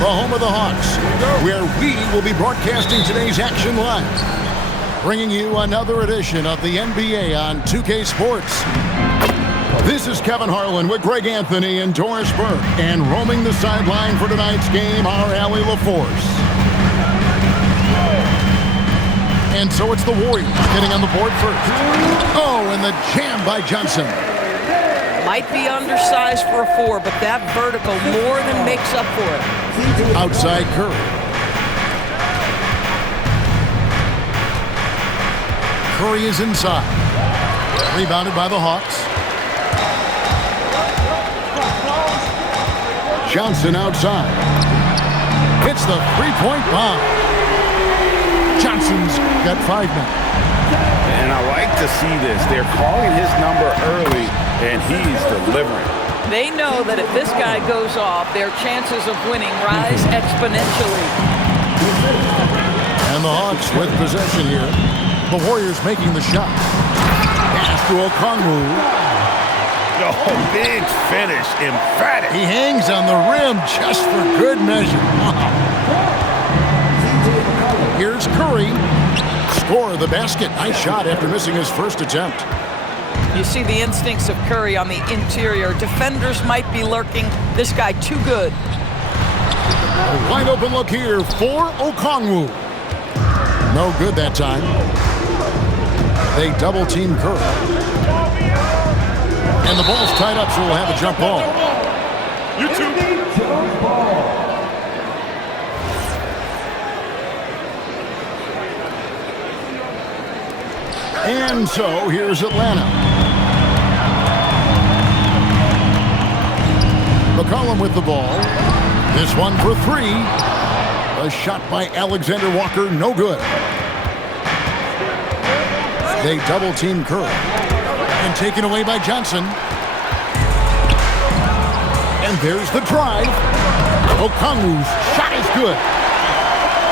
the home of the Hawks, where we will be broadcasting today's action live. Bringing you another edition of the NBA on 2K Sports. This is Kevin Harlan with Greg Anthony and Doris Burke. And roaming the sideline for tonight's game, our Allie LaForce. And so it's the Warriors getting on the board first. Oh, and the jam by Johnson. Might be undersized for a 4, but that vertical more than makes up for it. Outside Curry. Curry is inside. Rebounded by the Hawks. Johnson outside. Hits the three-point bomb. Johnson's got 5 now. And I like to see this. They're calling his number early, and he's delivering. They know that if this guy goes off, their chances of winning rise exponentially. And the Hawks with possession here. The Warriors making the shot. Pass to Okongwu. Oh, big finish, emphatic. He hangs on the rim just for good measure. Wow. Here's Curry. Score the basket. Nice shot after missing his first attempt. You see the instincts of Curry on the interior. Defenders might be lurking. This guy too good. A wide open look here for Okongwu. No good that time. They double team Curry. And the ball's tied up, so we'll have a jump ball. And so here's Atlanta. McCollum with the ball. This one for 3. A shot by Alexander Walker, no good. They double team Curry. And taken away by Johnson. And there's the drive. Okongwu's shot is good.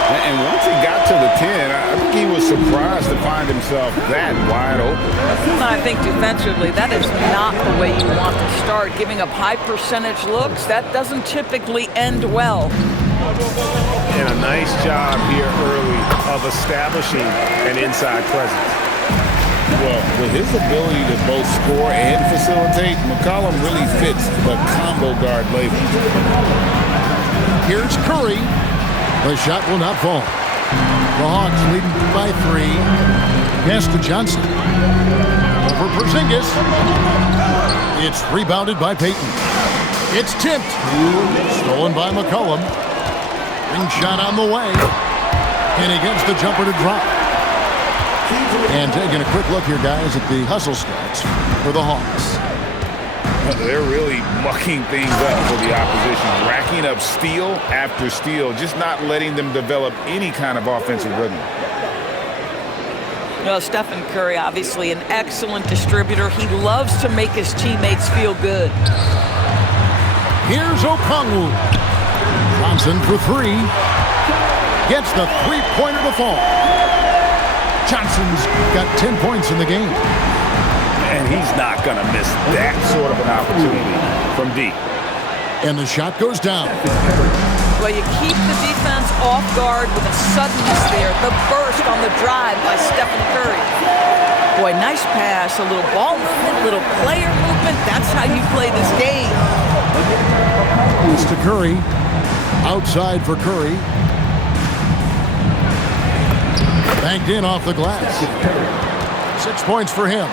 And once he got to the 10, I think he was surprised to find himself that wide open. I think defensively, that is not the way you want to start. Giving up high percentage looks, that doesn't typically end well. And a nice job here early of establishing an inside presence. Well, with his ability to both score and facilitate, McCollum really fits the combo guard label. Here's Curry. The shot will not fall. The Hawks leading by 3. Pass to Johnson. Over Porzingis. It's rebounded by Payton. It's tipped. Stolen by McCollum. Ring shot on the way. And he gets the jumper to drop. And taking a quick look here, guys, at the hustle stats for the Hawks. They're really mucking things up for the opposition, racking up steal after steal, just not letting them develop any kind of offensive rhythm. Well, Stephen Curry, obviously an excellent distributor. He loves to make his teammates feel good. Here's Okongwu. Johnson for 3. Gets the three-pointer to fall. Johnson's got 10 points in the game. And he's not going to miss that sort of an opportunity from deep. And the shot goes down. Well, you keep the defense off guard with a suddenness there. The burst on the drive by Stephen Curry. Boy, nice pass, a little ball movement, little player movement. That's how you play this game. It's to Curry. Outside for Curry. Banked in off the glass. 6 points for him.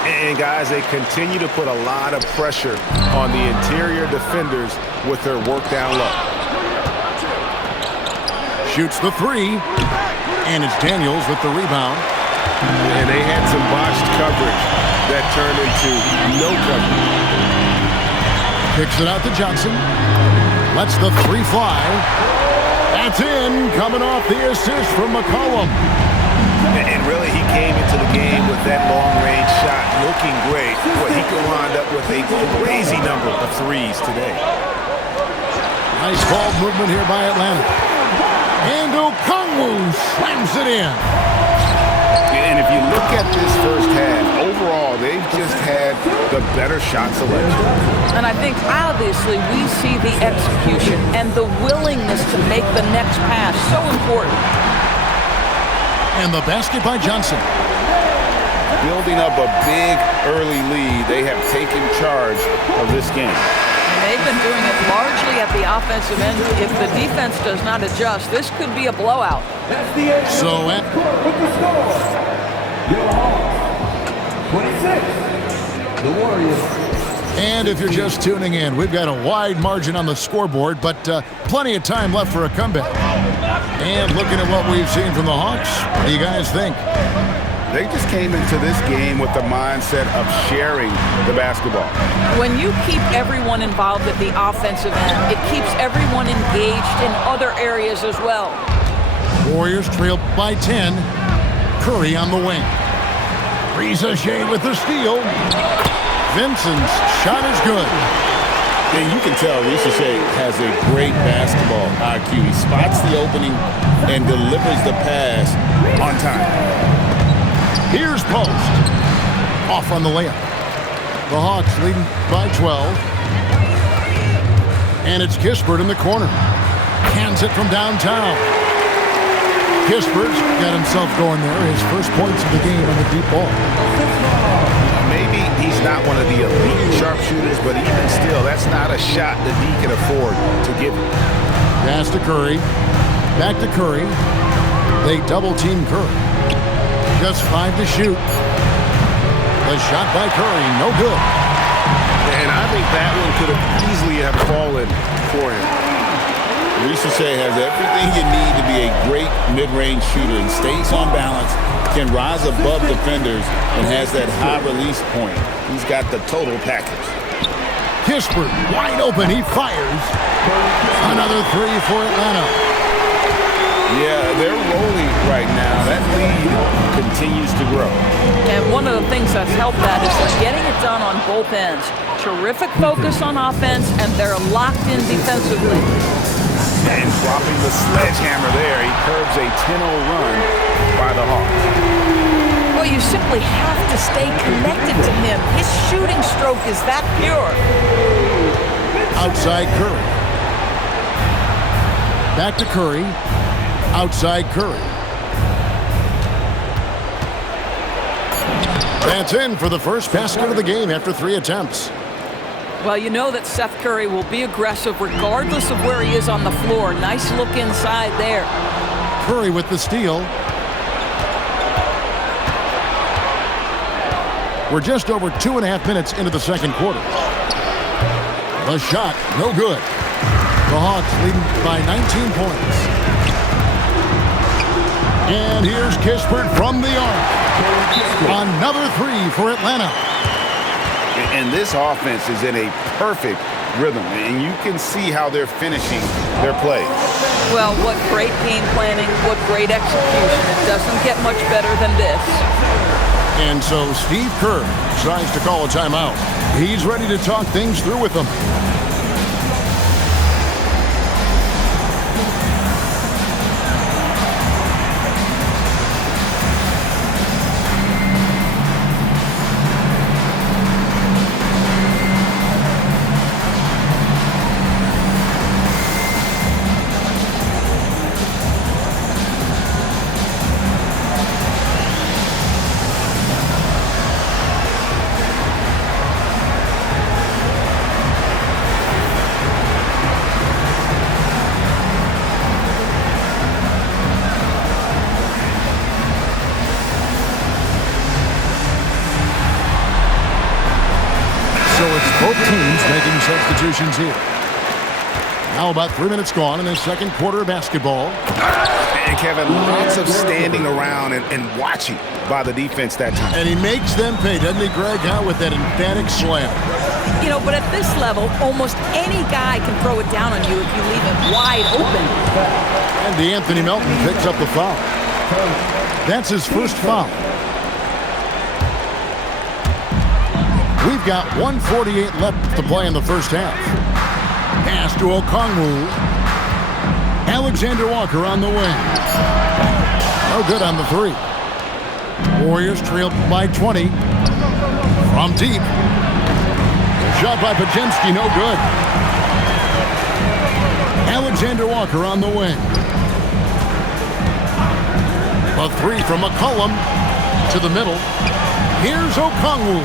And guys, they continue to put a lot of pressure on the interior defenders with their work down low. Shoots the 3. And it's Daniels with the rebound. And they had some botched coverage that turned into no coverage. Kicks it out to Johnson. Lets the 3 fly. That's in, coming off the assist from McCollum. And really, he came into the game with that long-range shot looking great. Well, he could wind up with a crazy number of 3s today. Nice ball movement here by Atlanta. And Okongwu slams it in. And if you look at this first half, overall, they've just had the better shot selection. And I think, obviously, we see the execution and the willingness to make the next pass so important. And the basket by Johnson. Building up a big early lead, they have taken charge of this game. And they've been doing it largely at the offensive end. If the defense does not adjust, this could be a blowout. So, with the score, your Hawks, 26, the Warriors. and if you're just tuning in, we've got a wide margin on the scoreboard, but plenty of time left for a comeback. And looking at what we've seen from the Hawks, what do you guys think? They just came into this game with the mindset of sharing the basketball. When you keep everyone involved at the offensive end, it keeps everyone engaged in other areas as well. Warriors trail by 10. Curry on the wing. Riza-Shea with the steal. Vincent's shot is good. And you can tell Riza-Shea has a great basketball IQ. He spots the opening and delivers the pass on time. Here's Post. Off on the layup. The Hawks leading by 12. And it's Kispert in the corner. Hands it from downtown. Kispert's got himself going there. His first points of the game on the deep ball. Maybe he's not one of the elite sharpshooters, but even still, that's not a shot that he can afford to give him. Pass to Curry. Back to Curry. They double-team Curry. Just 5 to shoot. The shot by Curry, no good. And I think that one could have easily have fallen for him. Riza-Shea has everything you need to be a great mid-range shooter and stays on balance, can rise above defenders, and has that high release point. He's got the total package. Kispert wide open, he fires. Another 3 for Atlanta. Yeah, they're rolling right now. That lead continues to grow. And one of the things that's helped that is they're getting it done on both ends. Terrific focus on offense, and they're locked in defensively. And dropping the sledgehammer there, he curbs a 10-0 run by the Hawks. Well, you simply have to stay connected to him. His shooting stroke is that pure. Outside Curry. Back to Curry. Outside Curry. That's in for the first basket of the game after 3 attempts. Well, you know that Seth Curry will be aggressive regardless of where he is on the floor. Nice look inside there. Curry with the steal. We're just over 2.5 minutes into the second quarter. The shot, no good. The Hawks leading by 19 points. And here's Kispert from the arc. Another 3 for Atlanta. And this offense is in a perfect rhythm, and you can see how they're finishing their play. Well, what great game planning, what great execution. It doesn't get much better than this. And so Steve Kerr decides to call a timeout. He's ready to talk things through with them. So it's both teams making substitutions here. Now about 3 minutes gone in the second quarter of basketball. And Kevin, lots of standing around and watching by the defense that time. And he makes them pay, doesn't he, Greg, with that emphatic slam. You know, but at this level, almost any guy can throw it down on you if you leave it wide open. And DeAnthony Melton picks up the foul. That's his first foul. We've got 1:48 left to play in the first half. Pass to Okongwu. Alexander Walker on the wing. No good on the 3. Warriors trail by 20. From deep. Shot by Podziemski, no good. Alexander Walker on the wing. A three from McCollum to the middle. Here's Okongwu.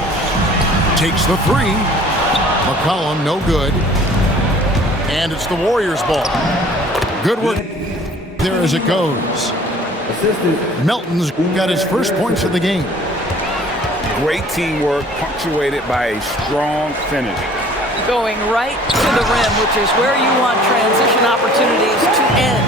Takes the three. McCollum, no good. And it's the Warriors' ball. Good work there as it goes. Melton's got his first points of the game. Great teamwork, punctuated by a strong finish. Going right to the rim, which is where you want transition opportunities to end.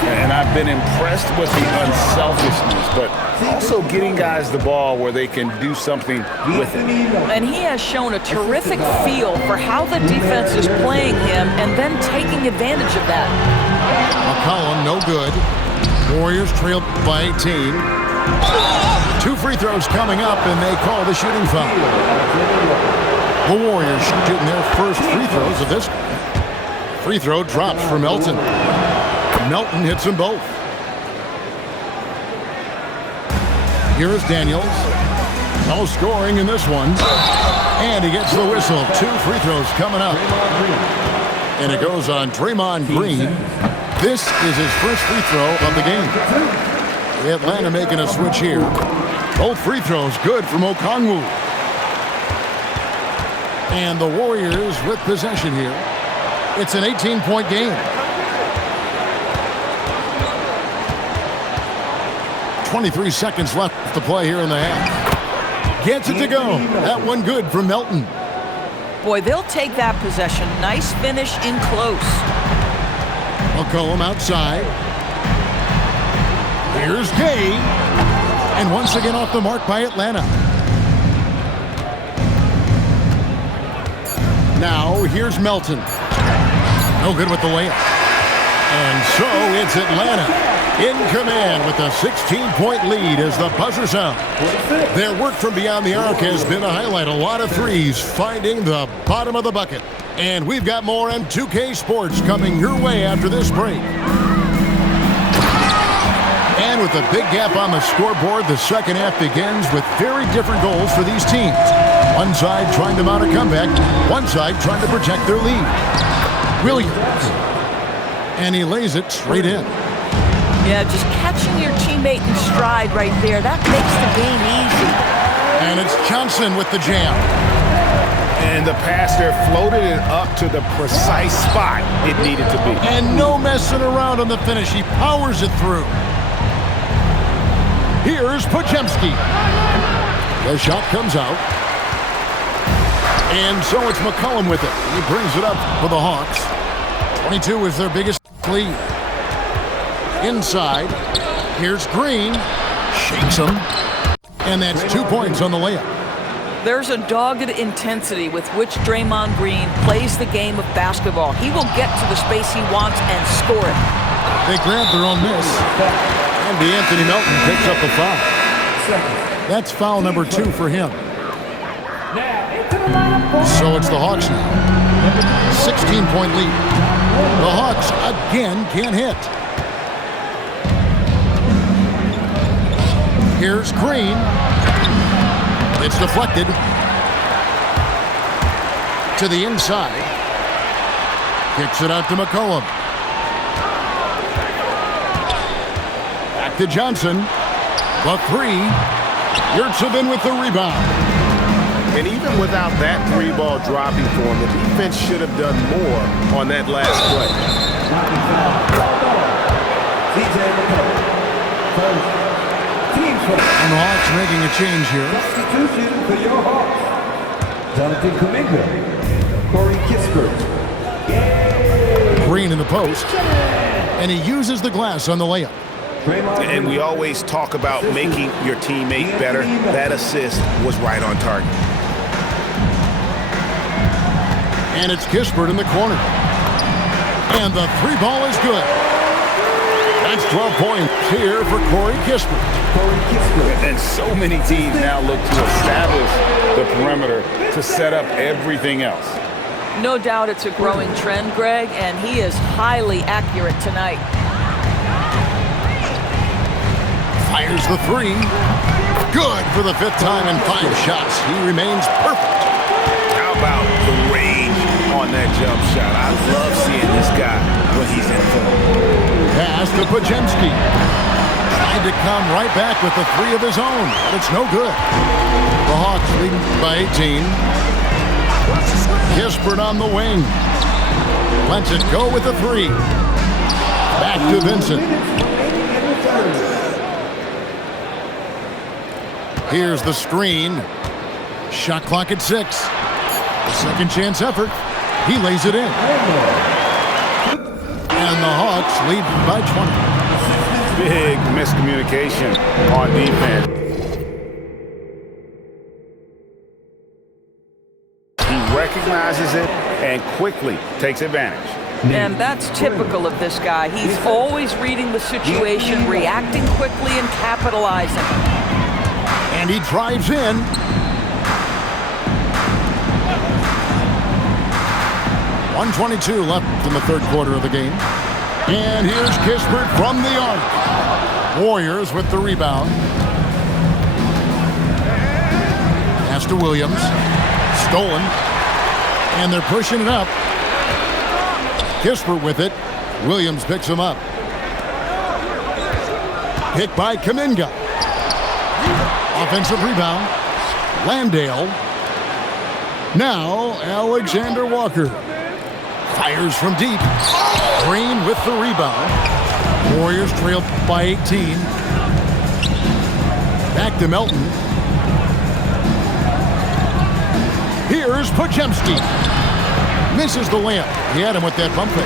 And I've been impressed with the unselfishness, but also getting guys the ball where they can do something with it. And he has shown a terrific feel for how the defense is playing him and then taking advantage of that. McCollum, no good. Warriors trail by 18. 2 free throws coming up, and they call the shooting foul. The Warriors shooting their first free throws of this game. Free throw drops for Melton. Melton hits them both. Here is Daniels. No scoring in this one. And he gets the whistle. 2 free throws coming up. And it goes on Draymond Green. This is his first free throw of the game. Atlanta making a switch here. Both free throws good from Okongwu. And the Warriors with possession here. It's an 18-point game. 23 seconds left to play here in the half. Gets it to go. That one good from Melton. Boy, they'll take that possession. Nice finish in close. McCollum outside. Here's Gay. And once again off the mark by Atlanta. Now here's Melton. No good with the layup. And so it's Atlanta in command with a 16-point lead as the buzzer sounds. Their work from beyond the arc has been a highlight. A lot of threes finding the bottom of the bucket. And we've got more on 2K Sports coming your way after this break. And with a big gap on the scoreboard, the second half begins with very different goals for these teams. One side trying to mount a comeback, one side trying to protect their lead. Williams. And he lays it straight in. Yeah, just catching your teammate in stride right there. That makes the game easy. And it's Johnson with the jam. And the pass there floated it up to the precise spot it needed to be. And no messing around on the finish. He powers it through. Here's Podziemski. The shot comes out. And so it's McCollum with it. He brings it up for the Hawks. 22 is their biggest lead. Inside. Here's Green. Shakes him. And that's 2 points on the layup. There's a dogged intensity with which Draymond Green plays the game of basketball. He will get to the space he wants and score it. They grab their own miss. And DeAnthony Melton picks up the foul. That's foul number 2 for him. So it's the Hawks now. 16-point lead. The Hawks again can't hit. Here's Green. It's deflected to the inside. Kicks it out to McCollum. Back to Johnson. The three. Yurtseven with the rebound. And even without that 3-ball dropping for him, the defense should have done more on that last play. And the Hawks making a change here. Substitution for your Hawks. Jonathan Kuminga. Corey Kispert. Green in the post. And he uses the glass on the layup. And we always talk about making your teammate better. That assist was right on target. And it's Kispert in the corner. And the 3-ball is good. That's 12 points here for Corey Kispert. And so many teams now look to establish the perimeter to set up everything else. No doubt it's a growing trend, Greg, and he is highly accurate tonight. Fires the three. Good for the 5th time in 5 shots. He remains perfect. How about the range on that jump shot? I love seeing this guy when he's in form. Pass to Podziemski. Tried to come right back with the 3 of his own, but it's no good. The Hawks leading by 18. Kispert on the wing. Lets it go with the 3. Back to Vincent. Here's the screen. Shot clock at 6. The second chance effort. He lays it in. And the Hawks lead by 20. Big miscommunication on defense. He recognizes it and quickly takes advantage. And that's typical of this guy. He's always reading the situation, reacting quickly, and capitalizing. And he drives in. .122 left in the 3rd quarter of the game. And here's Kispert from the arc. Warriors with the rebound. Pass to Williams. Stolen. And they're pushing it up. Kispert with it. Williams picks him up. Picked by Kuminga. Offensive rebound. Landale. Now Alexander Walker. Fires from deep. Green with the rebound. Warriors trail by 18. Back to Melton. Here's Podziemski. Misses the layup. He had him with that bump fake.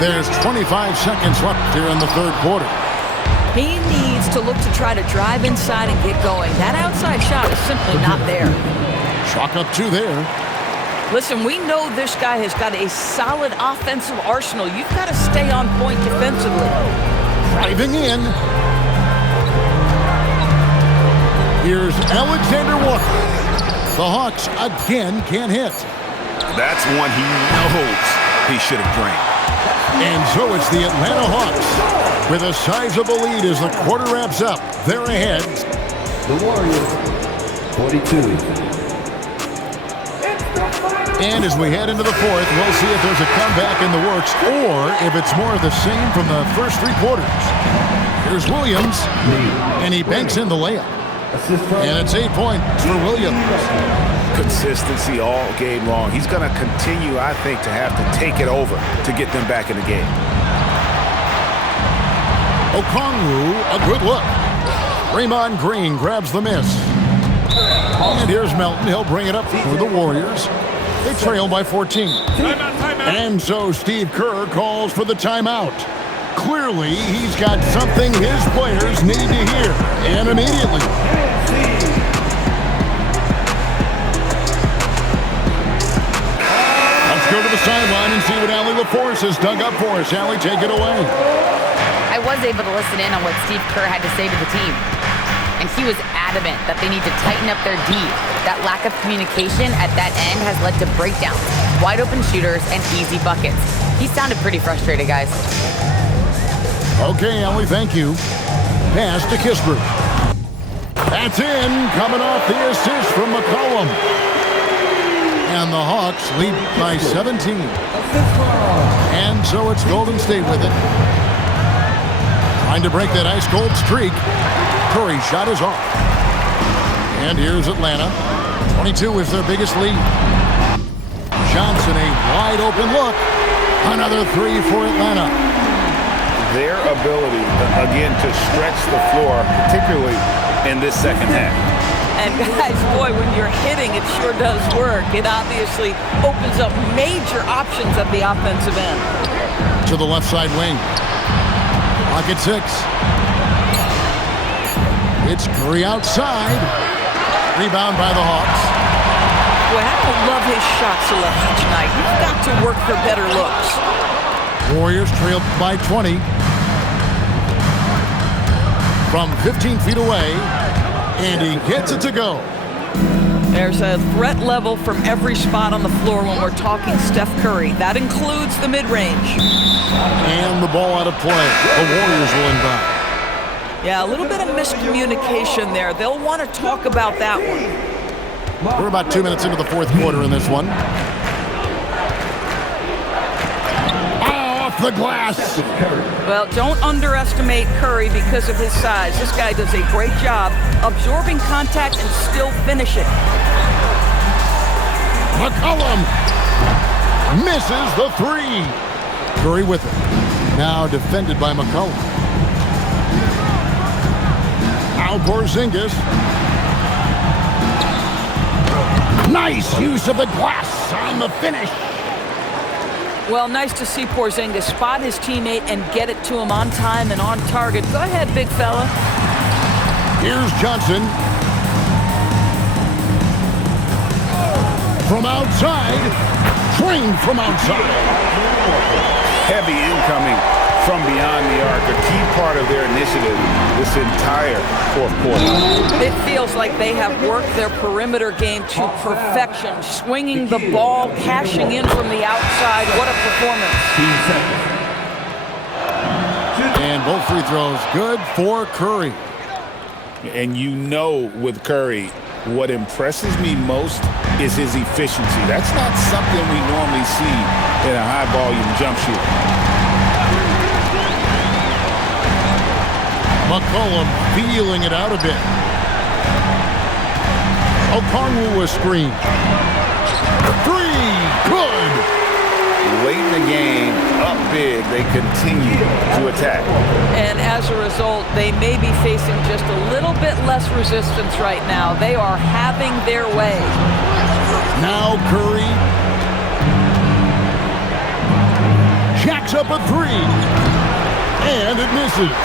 There's 25 seconds left here in the 3rd quarter. He needs to look to try to drive inside and get going. That outside shot is simply not there. Chalk up 2 there. Listen, we know this guy has got a solid offensive arsenal. You've got to stay on point defensively. Driving in. Here's Alexander Walker. The Hawks again can't hit. That's one he knows he should have drained. And so it's the Atlanta Hawks with a sizable lead as the quarter wraps up. They're ahead. The Warriors, 42. And as we head into the 4th, we'll see if there's a comeback in the works or if it's more of the same from the first 3 quarters. Here's Williams, and he banks in the layup. And it's 8 points for Williams. Consistency all game long. He's going to continue, I think, to have to take it over to get them back in the game. Okongwu, a good look. Draymond Green grabs the miss. And here's Melton. He'll bring it up for the Warriors. They trail by 14. And so Steve Kerr calls for the timeout. Clearly, he's got something his players need to hear, and immediately. Let's go to the sideline and see what Allie LaForce has dug up for us. Allie, take it away. I was able to listen in on what Steve Kerr had to say to the team. And he was adamant that they need to tighten up their D. That lack of communication at that end has led to breakdowns, wide open shooters, and easy buckets. He sounded pretty frustrated, guys. Okay, Allie, thank you. Pass to Kispert. That's in, coming off the assist from McCollum. And the Hawks lead by 17. And so it's Golden State with it. Trying to break that ice-cold streak. Curry's shot is off. And here's Atlanta. 22 is their biggest lead. Johnson, a wide open look. Another 3 for Atlanta. Their ability, again, to stretch the floor, particularly in this second half. And guys, boy, when you're hitting, it sure does work. It obviously opens up major options at the offensive end. To the left side wing. Clock at 6. It's Curry outside. Rebound by the Hawks. Boy, I don't love his shot selection tonight. You've got to work for better looks. Warriors trail by 20. From 15 feet away. And he gets it to go. There's a threat level from every spot on the floor when we're talking Steph Curry. That includes the mid-range. And the ball out of play. The Warriors will inbound. Yeah, a little bit of miscommunication there. They'll want to talk about that one. We're about 2 minutes into the fourth quarter in this one. Off the glass. Well, don't underestimate Curry because of his size. This guy does a great job absorbing contact and still finishing. McCollum misses the three. Curry with it. Now defended by McCollum. Now Porzingis. Nice use of the glass on the finish. Well, nice to see Porzingis spot his teammate and get it to him on time and on target. Go ahead, big fella. Here's Johnson. From outside. Trained from outside. Heavy incoming from beyond the arc, a key part of their initiative this entire fourth quarter. It feels like they have worked their perimeter game to perfection, swinging the ball, cashing in from the outside. What a performance. And both free throws good for Curry. And you know with Curry, what impresses me most is his efficiency. That's not something we normally see in a high-volume jump shooter. McCollum feeling it out a bit. Okongwu a screen. Three, good. Late in the game, up big, they continue to attack. And as a result, they may be facing just a little bit less resistance right now. They are having their way. Now Curry. Jacks up a three. And it misses.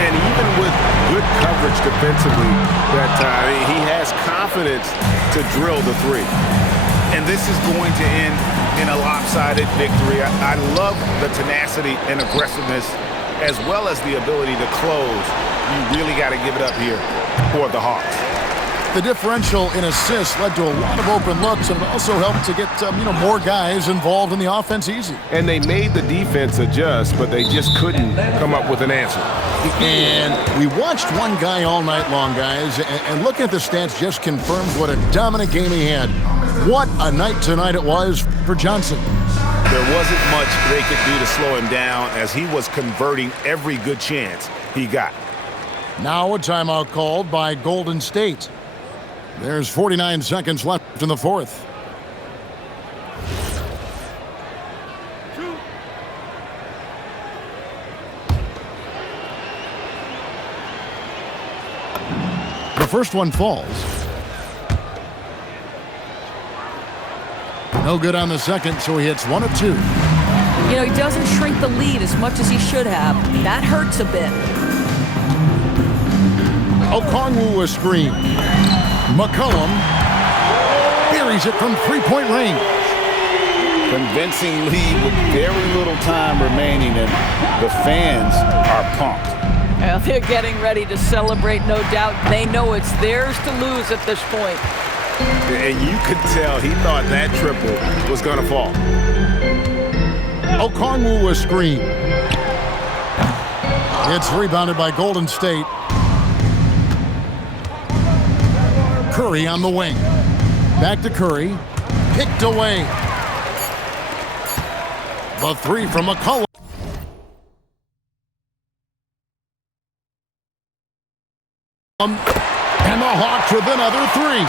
And even with good coverage defensively that time, he has confidence to drill the three. And this is going to end in a lopsided victory. I love the tenacity and aggressiveness as well as the ability to close. You really got to give it up here for the Hawks. The differential in assists led to a lot of open looks, and it also helped to get more guys involved in the offense easy. And they made the defense adjust, but they just couldn't come up with an answer. And we watched one guy all night long, guys, and looking at the stats just confirms what a dominant game he had. What a night tonight it was for Johnson. There wasn't much they could do to slow him down as he was converting every good chance he got. Now a timeout called by Golden State. There's 49 seconds left in the fourth. The first one falls. No good on the second, so he hits one of two. You know, he doesn't shrink the lead as much as he should have. That hurts a bit. Okongwu a screen. McCollum buries it from three-point range. Convincing lead with very little time remaining, and the fans are pumped. Well, they're getting ready to celebrate, no doubt. They know it's theirs to lose at this point. And you could tell he thought that triple was going to fall. Okongwu a screen. It's rebounded by Golden State. Curry on the wing. Back to Curry. Picked away. The three from McCollum. And the Hawks with another three.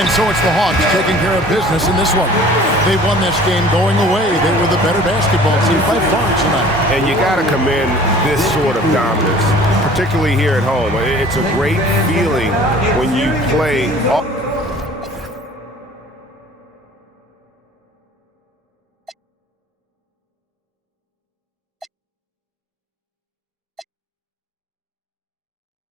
And so it's the Hawks taking care of business in this one. They won this game going away. They were the better basketball team by far tonight. And you got to commend this sort of dominance, particularly here at home. It's a great feeling when you play all